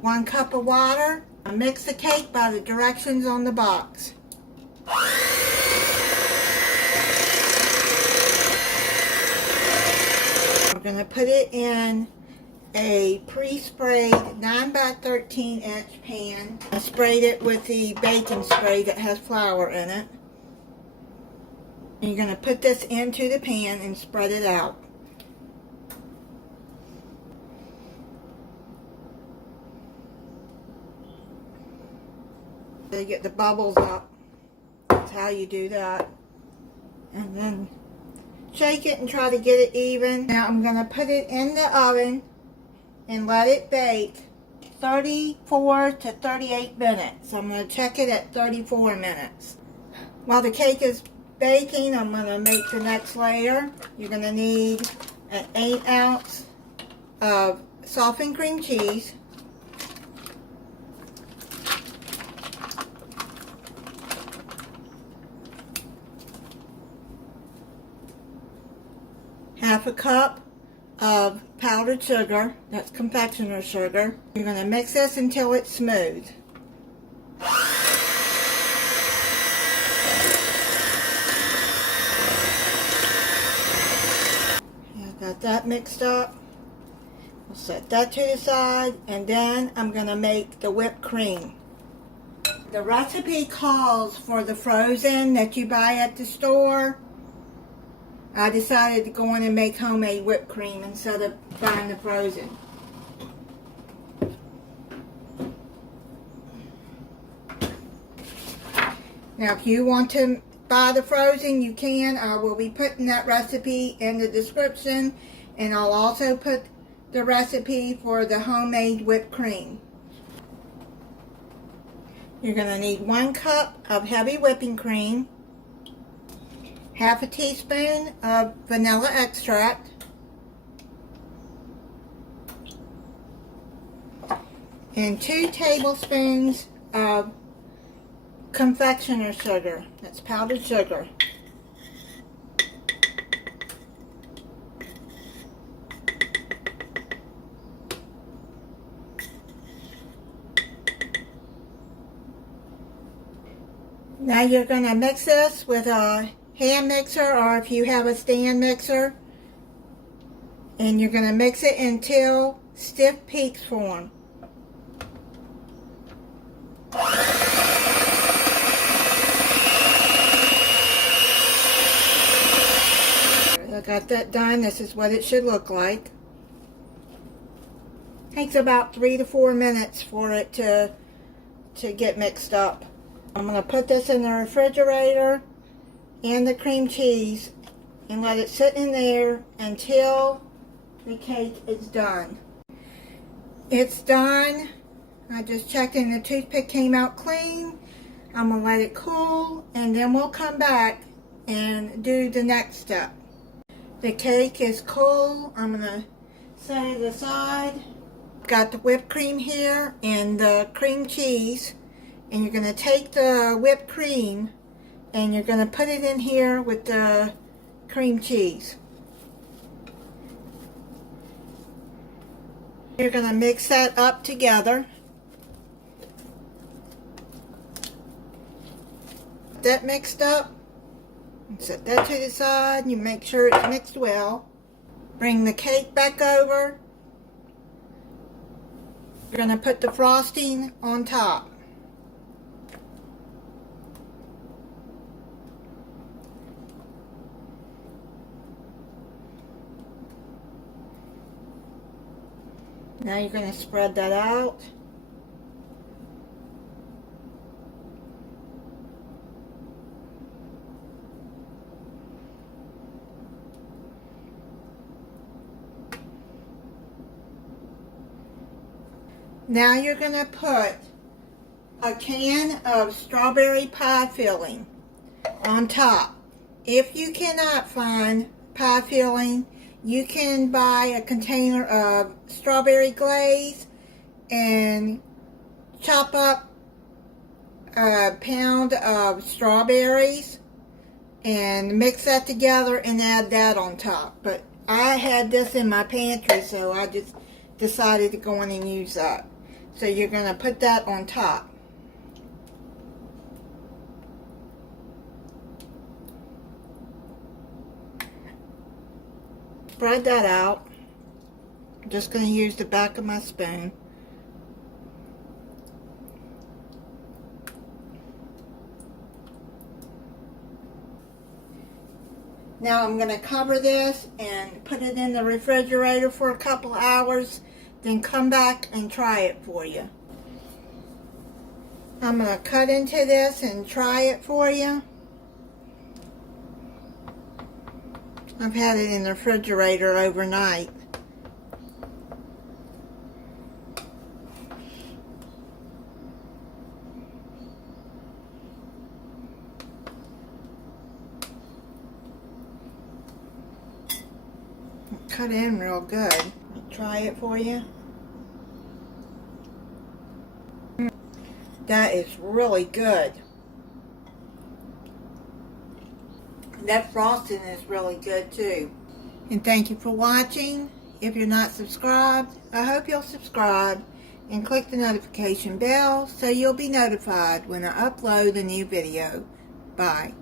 need 1 cup of water. I mix the cake by the directions on the box. I'm going to put it in a pre-sprayed 9 by 13 inch pan. I sprayed it with the baking spray that has flour in it. And you're going to put this into the pan and spread it out. To get the bubbles up. That's how you do that. And then shake it and try to get it even. Now I'm going to put it in the oven and let it bake 34 to 38 minutes. I'm going to check it at 34 minutes. While the cake is baking, I'm going to make the next layer. You're going to need an 8 ounce of softened cream cheese. Half a cup of powdered sugar, that's confectioner sugar. You're going to mix this until it's smooth. I've got that mixed up. I'll set that to the side, and then I'm going to make the whipped cream. The recipe calls for the frozen that you buy at the store. I decided to go in and make homemade whipped cream instead of buying the frozen. Now if you want to buy the frozen, you can. I will be putting that recipe in the description, and I'll also put the recipe for the homemade whipped cream. You're going to need 1 cup of heavy whipping cream, half a teaspoon of vanilla extract, and 2 tablespoons of confectioner sugar. That's powdered sugar. Now you're going to mix this with a hand mixer, or if you have a stand mixer, and you're going to mix it until stiff peaks form. I got that done. This is what it should look like. Takes about 3 to 4 minutes for it to get mixed up. I'm going to put this in the refrigerator and the cream cheese and let it sit in there until the cake is done. It's done. I just checked and the toothpick came out clean. I'm going to let it cool, and then we'll come back and do the next step. The cake is cool. I'm going to set it aside. Got the whipped cream here and the cream cheese, and you're going to take the whipped cream and you're going to put it in here with the cream cheese. You're going to mix that up together. Get that mixed up. Set that to the side. You make sure it's mixed well. Bring the cake back over. You're going to put the frosting on top. Now you're going to spread that out. Now you're going to put a can of strawberry pie filling on top. If you cannot find pie filling, you can buy a container of strawberry glaze and chop up a pound of strawberries and mix that together and add that on top. But I had this in my pantry, so I just decided to go in and use that. So you're going to put that on top. Spread that out. I'm just going to use the back of my spoon. Now I'm going to cover this and put it in the refrigerator for a couple hours, then come back and try it for you. I'm going to cut into this and try it for you. I've had it in the refrigerator overnight. Cut in real good. Try it for you. That is really good. That frosting is really good too. And thank you for watching. If you're not subscribed, I hope you'll subscribe and click the notification bell so you'll be notified when I upload a new video. Bye.